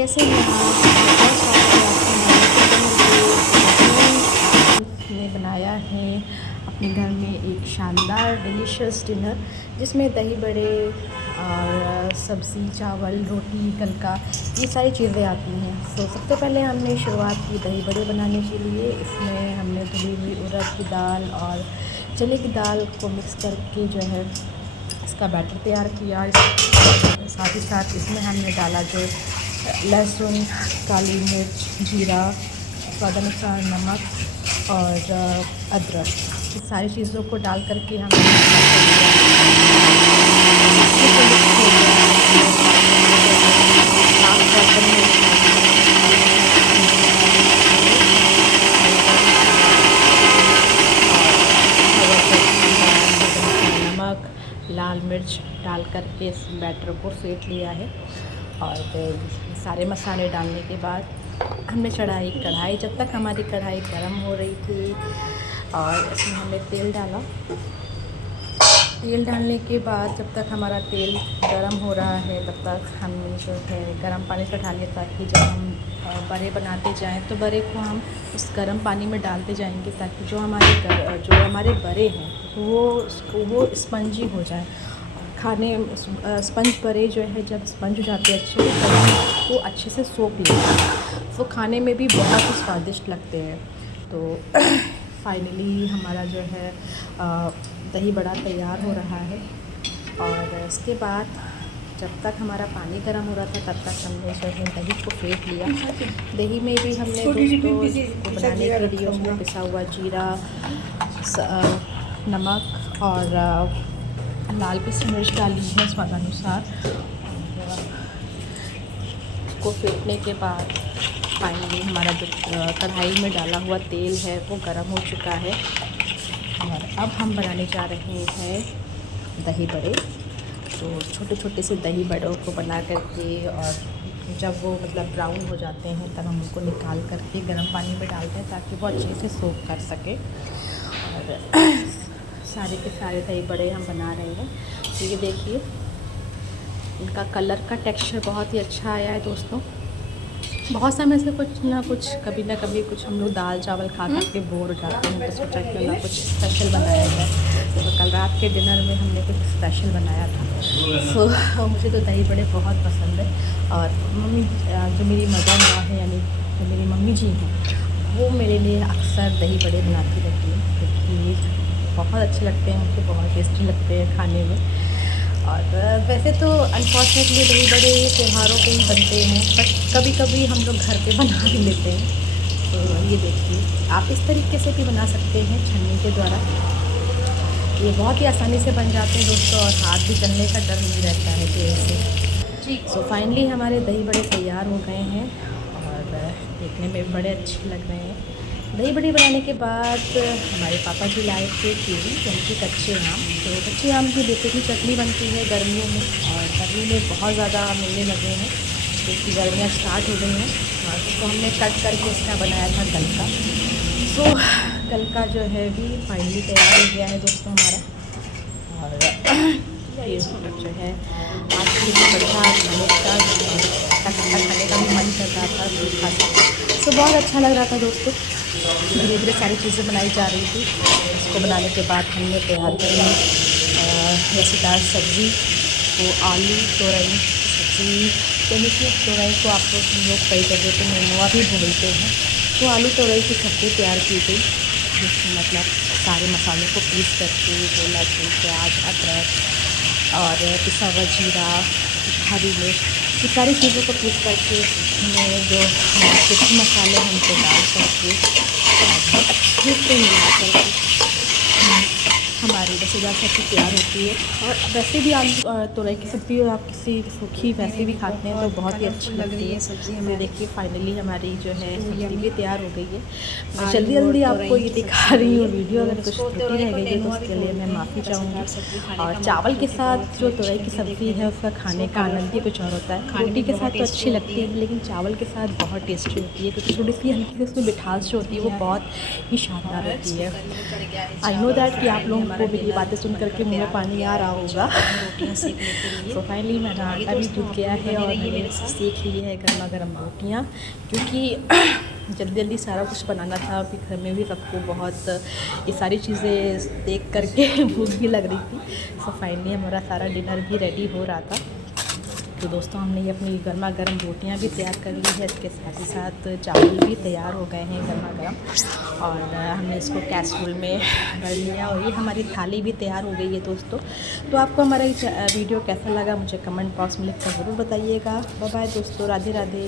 कैसे हैं आप? बहुत स्वागत है आपका हमारे चैनल पे। ने बनाया है अपने घर में एक शानदार डिलीशियस डिनर, जिसमें दही बड़े और सब्ज़ी, चावल, रोटी, गलका, ये सारी चीज़ें आती हैं। सबसे पहले हमने शुरुआत की दही बड़े बनाने के लिए। इसमें हमने धुली हुई उड़द की दाल और चने की दाल को मिक्स करके जो है इसका बैटर तैयार किया। साथ ही साथ इसमें हमने डाला जो लहसुन, काली मिर्च, जीरा, स्वादानुसार नमक और अदरक, इस सारी चीज़ों को डाल करके हमने नमक, लाल मिर्च डाल करके इस बैटर को फेंट लिया है। और सारे मसाले डालने के बाद हमने चढ़ाई कढ़ाई। जब तक हमारी कढ़ाई गर्म हो रही थी और इसमें हमने तेल डाला। तेल डालने के बाद जब तक हमारा तेल गर्म हो रहा है तब तक हम जो है गर्म पानी से डालिए, ताकि जब हम बड़े बनाते जाएं तो बड़े को हम उस गर्म पानी में डालते जाएंगे, ताकि जो हमारे बड़े हैं वो स्पंजी हो जाए। खाने स्पंज बड़े जो है जब स्पंज हो जाते हैं अच्छे से, वो अच्छे से सोख लेते हैं, वो खाने में भी बहुत ही स्वादिष्ट लगते हैं। तो फाइनली हमारा जो है दही बड़ा तैयार हो रहा है। और इसके बाद जब तक हमारा पानी गर्म हो रहा था तब तक हमने जो है दही को फेंट लिया। दही में भी हमने दोस्तों को बनाने के लिए उसमें पिसा हुआ जीरा, नमक और लाल पिसी मिर्च डाली है स्वादानुसार। को फेंटने के बाद फाइनली हमारा जो कढ़ाई में डाला हुआ तेल है वो गर्म हो चुका है। और अब हम बनाने जा रहे हैं दही बड़े। तो छोटे छोटे से दही बड़ों को बना करके, और जब वो मतलब ब्राउन हो जाते हैं तब हम उनको निकाल करके गर्म पानी में डालते हैं, ताकि वो अच्छे से सोख कर सके। और सारे के सारे दही बड़े हम बना रहे हैं। तो ये देखिए, इनका कलर का टेक्सचर बहुत ही अच्छा आया है दोस्तों। बहुत समय से कुछ ना कुछ, कभी ना कभी कुछ हम लोग दाल चावल खा के बोर हो जाते हैं, तो सोचा क्यों ना कुछ स्पेशल बनाया जाए। तो कल रात के डिनर में हमने कुछ स्पेशल बनाया था। मुझे तो दही बड़े बहुत पसंद है। और मम्मी जो मेरी मदर इन लॉ है, यानी जो मेरी मम्मी जी हैं, वो मेरे लिए अक्सर दही बड़े बनाती रहती हैं, क्योंकि बहुत अच्छे लगते हैं मुझे, बहुत टेस्टी लगते हैं खाने में। और वैसे तो अनफॉर्चुनेटली दही बड़े त्योहारों पे ही बनते हैं, बट कभी कभी हम लोग घर पे बना भी लेते हैं। तो ये देखिए, आप इस तरीके से भी बना सकते हैं छन्नी के द्वारा। ये बहुत ही आसानी से बन जाते हैं दोस्तों, और हाथ भी जलने का डर नहीं रहता है तेल से। सो फाइनली हमारे दही बड़े तैयार हो गए हैं और देखने में बड़े अच्छे लग रहे हैं। दही बड़ी बनाने के बाद हमारे पापा जी लाए थे कीवी, यानी कि कच्चे आम। तो कच्चे आम की बेसिकली चटनी बनती है गर्मियों में, और गर्मी में बहुत ज़्यादा मिलने लगे हैं क्योंकि गर्मियाँ स्टार्ट हो गई हैं। और उसको हमने कट करके उसका बनाया था गलका। सो गलका जो है भी फाइनली तैयार हो गया है दोस्तों हमारा। और ये जो है आज के लिए बढ़िया खाने का भी मन कर रहा था, तो बहुत अच्छा लग रहा था दोस्तों। धीरे धीरे सारी चीज़ें बनाई जा रही थी। इसको बनाने के बाद हमने तैयार करी रसीदार सब्ज़ी, वो आलू तोरई सब्ज़ी, यानी कि तोरई को आप लोग कई जगह पे नेनुआ भी बोलते हैं। तो आलू तोरई की सब्ज़ी तैयार की गई, जिसमें मतलब सारे मसालों को पीस करके, जो लहसुन, प्याज, अदरक और पिसा हुआ जीरा, हरी मिर्च, ये सारी चीज़ों को पीस करके हमें जो कुछ मसाले हैं उनको डाल करके अच्छे से मिला करके हमारी रसीदार सब्ज़ी तैयार होती है। और वैसे भी आलू तोरई की सब्ज़ी आप किसी सूखी वैसे भी खाते हैं तो बहुत ही अच्छी लगती है सब्ज़ी। हमें देखिए फाइनली हमारी जो है सब्ज़ी भी तैयार हो गई है। मैं जल्दी जल्दी आपको ये दिखा रही हूँ वीडियो, अगर कुछ त्रुटि रह गई है तो उसके लिए मैं माफ़ी चाहूँगी। और चावल के साथ जो तोरई की सब्ज़ी है उसका खाने का आनंद ही कुछ और होता है। रोटी के साथ तो अच्छी लगती है, लेकिन चावल के साथ बहुत टेस्टी होती है, क्योंकि थोड़ी सी हल्की सी उसमें मिठास जो होती है वो बहुत ही शानदार होती है। आई नो दैट कि आप लोगों सबको मेरी बातें सुन करके मुँह में पानी आ रहा होगा। रोटियाँ सेकने के लिए। तो फाइनली मेरा आटा भी टूट गया है और मैंने सेक ली है गर्मा गर्म रोटियाँ, क्योंकि जल्दी जल्दी सारा कुछ बनाना था। अभी घर में भी सबको बहुत ये सारी चीज़ें देख करके भूख भी लग रही थी। तो फाइनली हमारा सारा डिनर भी रेडी हो रहा था। तो दोस्तों हमने ये अपनी गर्मा गर्म रोटियां भी तैयार कर ली है, इसके साथ ही साथ चावल भी तैयार हो गए हैं गर्मा गर्म, और हमने इसको कैसरोल में भर लिया और ये हमारी थाली भी तैयार हो गई है दोस्तों। तो आपको हमारा ये वीडियो कैसा लगा मुझे कमेंट बॉक्स में लिखकर ज़रूर बताइएगा। बाय बाय दोस्तों, राधे राधे।